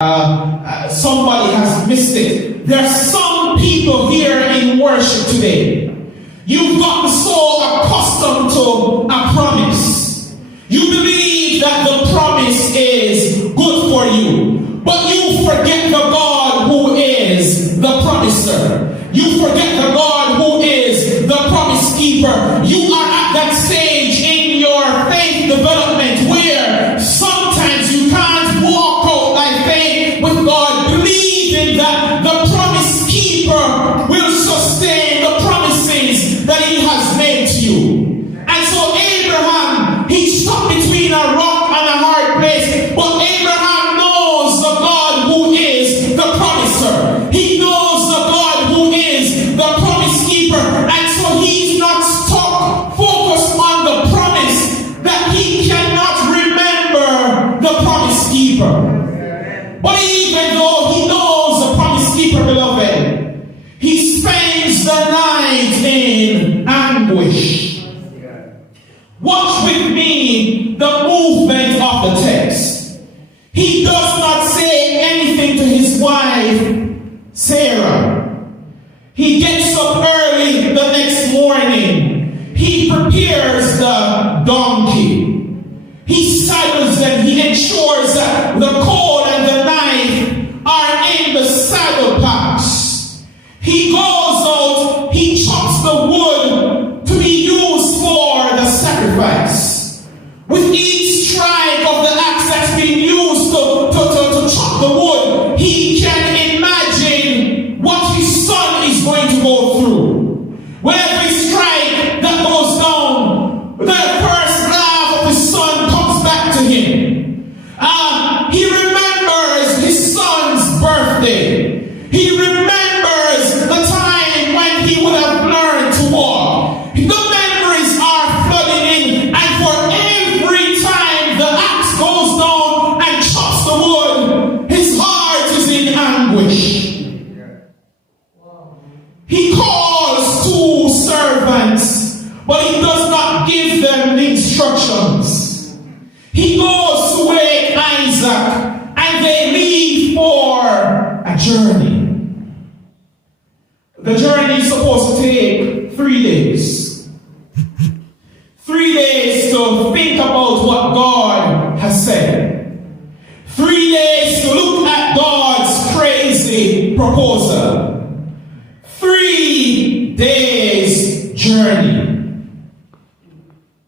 Somebody has missed it. There are some people here in worship today. You've gotten so accustomed to a promise. You believe that the promise is good for you, but you forget the God who is the promiser. You forget the God who is the promise keeper. You are at that stage in your faith development where sometimes you can't walk out by faith with God, believing that the promise keeper will sustain the promises that he has made to you. And so Abraham, he's stuck between a rock and a hard place, but Abraham knows the God who is the promiser. He knows the God who is the promise keeper, and so he's not stuck, focused on the promise, that he cannot remember the promise keeper. But even though he knows the promise keeper, beloved, he spends the night in anguish. Watch with me the movement of the text. He does not say anything to his wife, Sarah. He gets up early the next morning. He prepares the donkey. He saddles them. He ensures that the cord and the knife are in the saddle packs. He goes out. He chops the wood to be used for the sacrifice. With each strike of the axe that's been used to chop the wood, he can imagine what his son is going to go through. With every strike that goes down, the first laugh of his son comes back to him. He remembers his son's birthday. He remembers the time when he would have learned to walk. The memories are flooding in, and for every time the axe goes down and chops the wood, his heart is in anguish. He calls two servants, but he does not give them instructions. He goes to wake Isaac, and they leave for a journey. The journey is supposed to take 3 days. 3 days to think about what God has said. 3 days to look at God's crazy proposal. 3 days journey.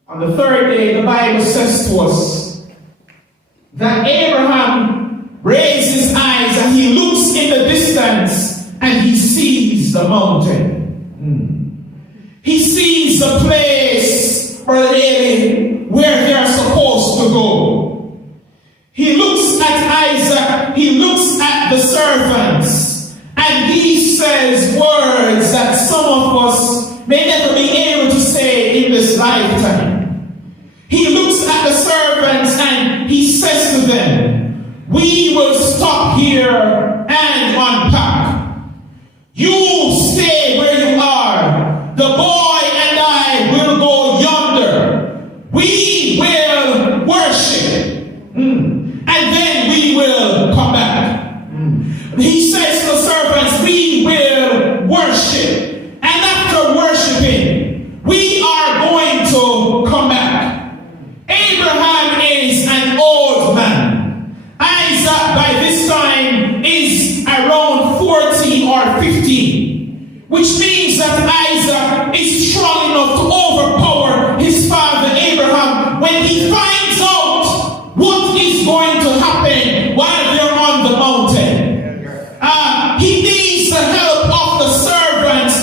On the third day, the Bible says to us that Abraham raised his eyes and he looks in the distance and he sees the mountain. He sees the place where they are supposed to go. He looks at Isaac, he looks at the servants, and he says words that some of us may never be able to say in this lifetime. He looks at the servants and he says to them, "We will stop here and unpack. You stay where you are. The boy and I will go yonder. We will worship. And then we will come back." He says to the servants, "We will worship. And after worshiping, we are going to come back." Abraham is an old man. Isaac by this time is around 40 or 50, which means that Isaac is strong enough to overpower his father Abraham when he finds out what is going to happen while they're on the mountain. He needs the help of the servants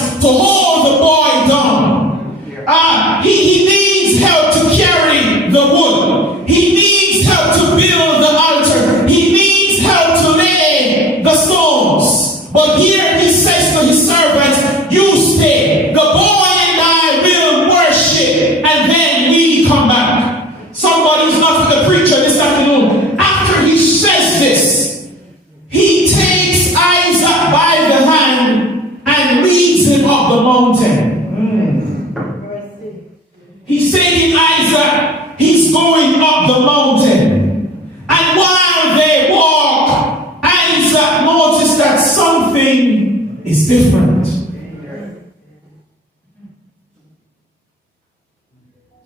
everything is different.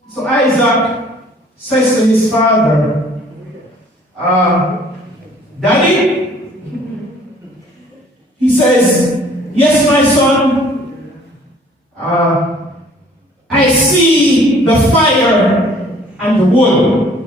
So Isaac says to his father, Daddy? He says, yes, my son. I see the fire and the wood.